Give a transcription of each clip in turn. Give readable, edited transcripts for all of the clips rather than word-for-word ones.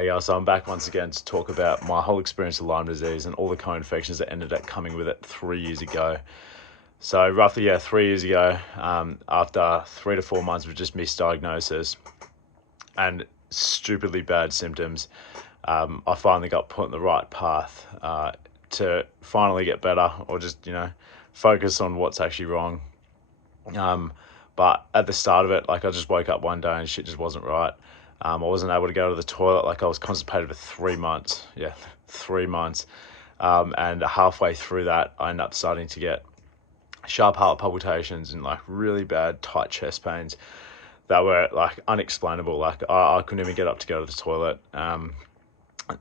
Yeah, so I'm back once again to talk about my whole experience of Lyme disease and all the co-infections that ended up coming with it 3 years ago. So roughly, yeah, 3 years ago, after 3 to 4 months of just misdiagnosis and stupidly bad symptoms, I finally got put on the right path to finally get better, or just focus on what's actually wrong. But at the start of it, like, I just woke up one day and shit just wasn't right. I wasn't able to go to the toilet. Like, I was constipated for 3 months. Yeah, 3 months. And halfway through that, I ended up starting to get sharp heart palpitations and like really bad tight chest pains that were like unexplainable. Like, I couldn't even get up to go to the toilet.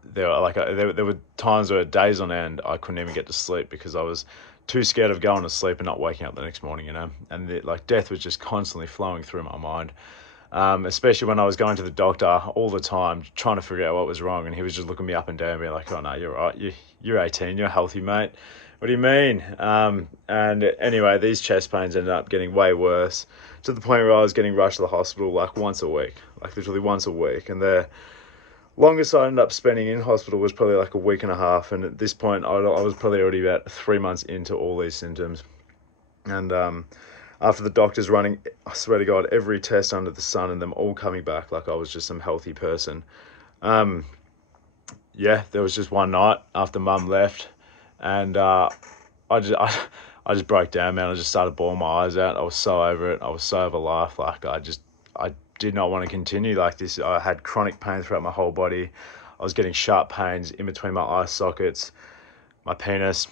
There were times where days on end I couldn't even get to sleep because I was too scared of going to sleep and not waking up the next morning, and like death was just constantly flowing through my mind. Especially when I was going to the doctor all the time trying to figure out what was wrong, and he was just looking me up and down being like, oh no, you're right, you're 18, you're healthy, mate, what do you mean? And anyway, these chest pains ended up getting way worse, to the point where I was getting rushed to the hospital like once a week, like literally once a week. And the longest I ended up spending in hospital was probably like a week and a half. And at this point, I was probably already about 3 months into all these symptoms. And after the doctors running, I swear to God, every test under the sun and them all coming back like I was just some healthy person. Yeah, there was just one night after Mum left, and I just broke down, man. I just started bawling my eyes out. I was so over it. I was so over life. Like, I did not want to continue like this. I had chronic pain throughout my whole body. I was getting sharp pains in between my eye sockets, my penis,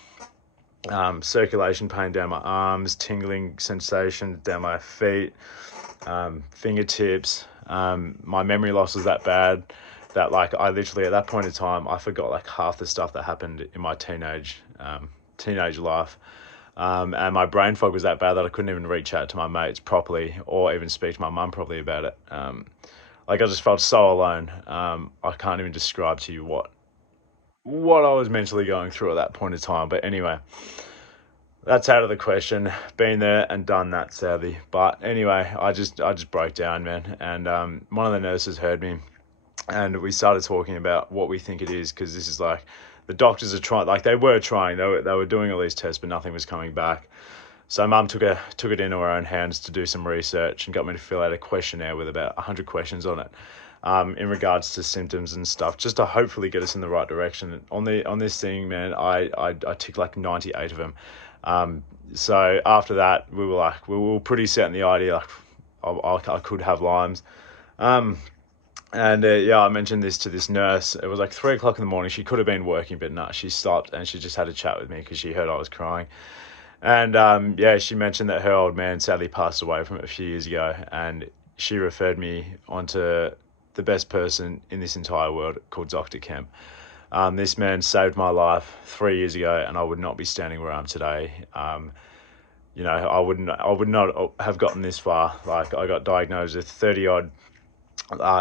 circulation pain down my arms, tingling sensation down my feet, fingertips. My memory loss was that bad that, like, I literally at that point in time I forgot like half the stuff that happened in my teenage life. And my brain fog was that bad that I couldn't even reach out to my mates properly or even speak to my mum properly about it. Like, I just felt so alone. I can't even describe to you what I was mentally going through at that point in time. But anyway, that's out of the question. Been there and done that, sadly. But anyway, I just broke down, man. And one of the nurses heard me, and we started talking about what we think it is, because this is like, the doctors are trying, like they were trying, they were doing all these tests, but nothing was coming back. So Mum took it into her own hands to do some research and got me to fill out a questionnaire with about 100 questions on it, in regards to symptoms and stuff, just to hopefully get us in the right direction. On this thing, man, I ticked like 98 of them. So after that, we were pretty set in the idea, like, I could have Lyme's. And yeah, I mentioned this to this nurse. It was like 3 o'clock in the morning. She could have been working, but no, she stopped and she just had a chat with me because she heard I was crying. And yeah, she mentioned that her old man sadly passed away from it a few years ago, and she referred me onto the best person in this entire world, called Dr. Kemp. This man saved my life 3 years ago, and I would not be standing where I am today. I would not have gotten this far. Like, I got diagnosed with 30 odd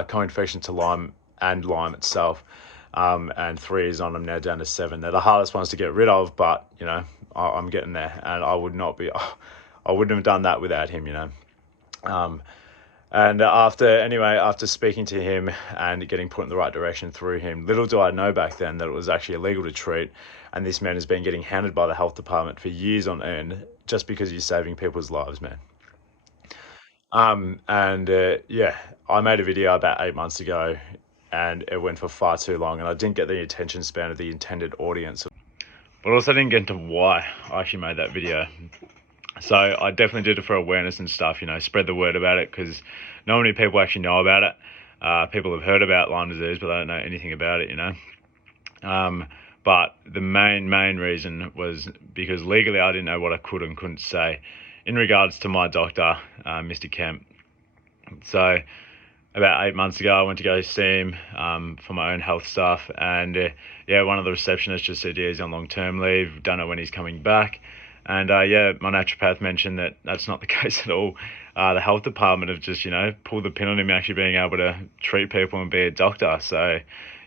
co-infection to Lyme and Lyme itself. And 3 years on, I'm now down to 7. They're the hardest ones to get rid of, but I'm getting there, and I wouldn't have done that without him. And after speaking to him and getting put in the right direction through him, little do I know back then that it was actually illegal to treat, and this man has been getting hounded by the health department for years on end just because he's saving people's lives, man. And yeah, I made a video about 8 months ago, and it went for far too long, and I didn't get the attention span of the intended audience. But also didn't get into why I actually made that video. So I definitely did it for awareness and stuff, spread the word about it, because not many people actually know about it. People have heard about Lyme disease, but they don't know anything about it, But the main reason was because legally I didn't know what I could and couldn't say in regards to my doctor, Mr. Kemp. So about 8 months ago, I went to go see him for my own health stuff, and yeah, one of the receptionists just said, yeah, he's on long-term leave, don't know when he's coming back. And yeah, my naturopath mentioned that that's not the case at all. The health department have just, pulled the pin on him actually being able to treat people and be a doctor. So,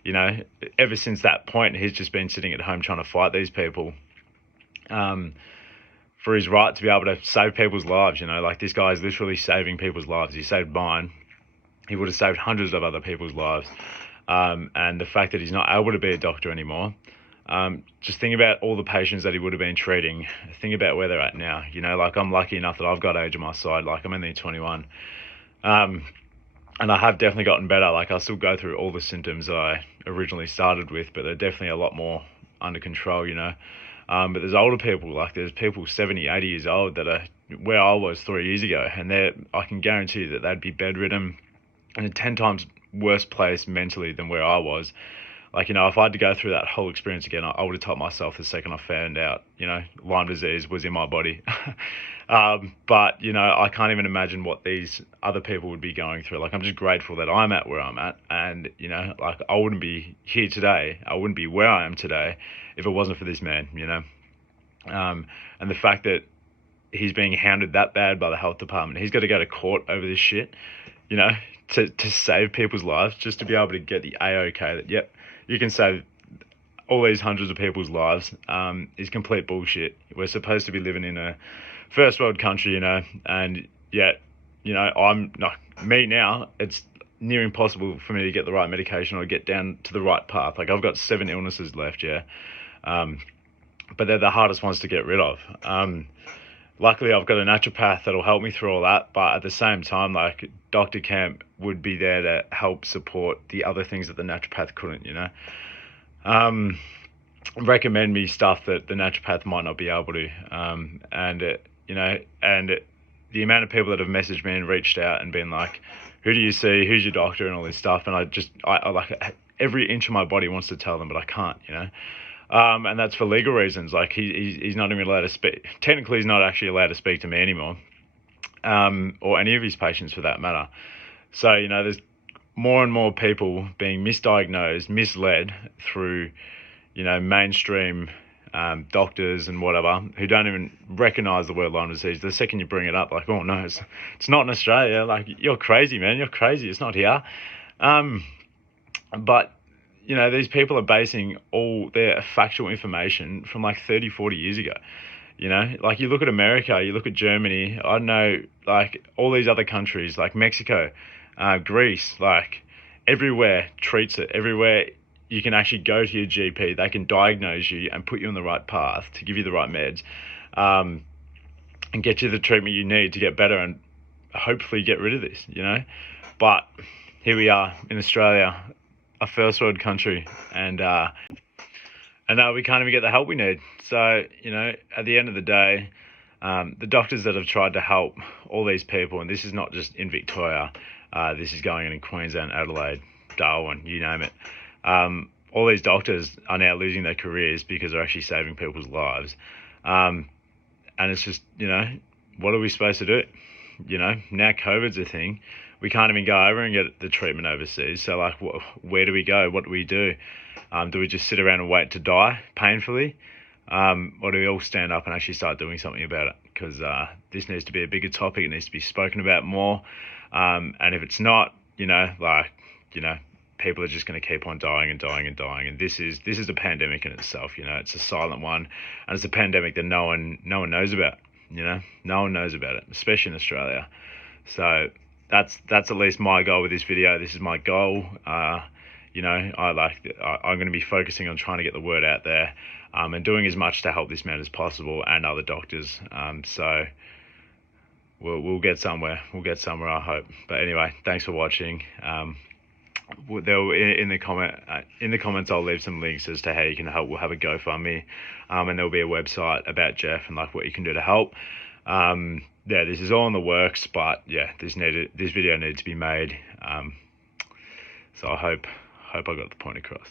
ever since that point, he's just been sitting at home trying to fight these people for his right to be able to save people's lives. Like, this guy is literally saving people's lives. He saved mine. He would have saved hundreds of other people's lives. and the fact that he's not able to be a doctor anymore. Just think about all the patients that he would have been treating. Think about where they're at now. You know, like, I'm lucky enough that I've got age on my side. Like, I'm only 21. And I have definitely gotten better. Like, I still go through all the symptoms I originally started with, but they're definitely a lot more under control, you know. But there's older people, like there's people 70, 80 years old that are where I was 3 years ago, and I can guarantee you that they'd be bedridden in a 10 times worse place mentally than where I was. Like, you know, if I had to go through that whole experience again, I would have told myself the second I found out, you know, Lyme disease was in my body. But, you know, I can't even imagine what these other people would be going through. Like, I'm just grateful that I'm at where I'm at. And, you know, like, I wouldn't be here today. I wouldn't be where I am today if it wasn't for this man, you know. And the fact that he's being hounded that bad by the health department, he's got to go to court over this shit, you know, to save people's lives, just to be able to get the A-OK that, yep, you can save all these hundreds of people's lives, is complete bullshit. We're supposed to be living in a first world country, you know, and yet, you know, me now, it's near impossible for me to get the right medication or get down to the right path. Like, I've got 7 illnesses left, yeah, but they're the hardest ones to get rid of. Luckily, I've got a naturopath that'll help me through all that, but at the same time, like, Dr. Camp would be there to help support the other things that the naturopath couldn't, you know. Recommend me stuff that the naturopath might not be able to, you know, and the amount of people that have messaged me and reached out and been like, who do you see, who's your doctor, and all this stuff, and I like, every inch of my body wants to tell them, but I can't, you know. And that's for legal reasons. Like, he's not even allowed to speak. Technically, he's not actually allowed to speak to me anymore, or any of his patients for that matter. So, you know, there's more and more people being misdiagnosed, misled through, you know, mainstream doctors and whatever, who don't even recognise the word Lyme disease. The second you bring it up, like, oh no, it's not in Australia. Like, you're crazy, man. You're crazy. It's not here. But, you know, these people are basing all their factual information from like 30, 40 years ago. You know, like, you look at America, you look at Germany, I don't know, like, all these other countries, like Mexico, Greece, like, everywhere treats it. Everywhere you can actually go to your GP, they can diagnose you and put you on the right path to give you the right meds, and get you the treatment you need to get better and hopefully get rid of this, you know. But here we are in Australia, a first world country, and we can't even get the help we need. So, you know, at the end of the day, the doctors that have tried to help all these people, and this is not just in Victoria, this is going on in Queensland, Adelaide, Darwin, you name it. All these doctors are now losing their careers because they're actually saving people's lives. And it's just, you know, what are we supposed to do? You know, now COVID's a thing. We can't even go over and get the treatment overseas. So, like, where do we go? What do we do? Do we just sit around and wait to die painfully? Or do we all stand up and actually start doing something about it? Because this needs to be a bigger topic. It needs to be spoken about more. And if it's not, you know, like, you know, people are just going to keep on dying and dying and dying. And this is a pandemic in itself. You know, it's a silent one, and it's a pandemic that no one knows about. You know, no one knows about it, especially in Australia. So that's at least my goal with this video. This is my goal. You know, I'm going to be focusing on trying to get the word out there, and doing as much to help this man as possible and other doctors. So we'll get somewhere. We'll get somewhere, I hope. But anyway, thanks for watching. In the comments, I'll leave some links as to how you can help. We'll have a GoFundMe, and there'll be a website about Jeff and like what you can do to help. Yeah, this is all in the works, but yeah, this video needed to be made. So I hope I got the point across.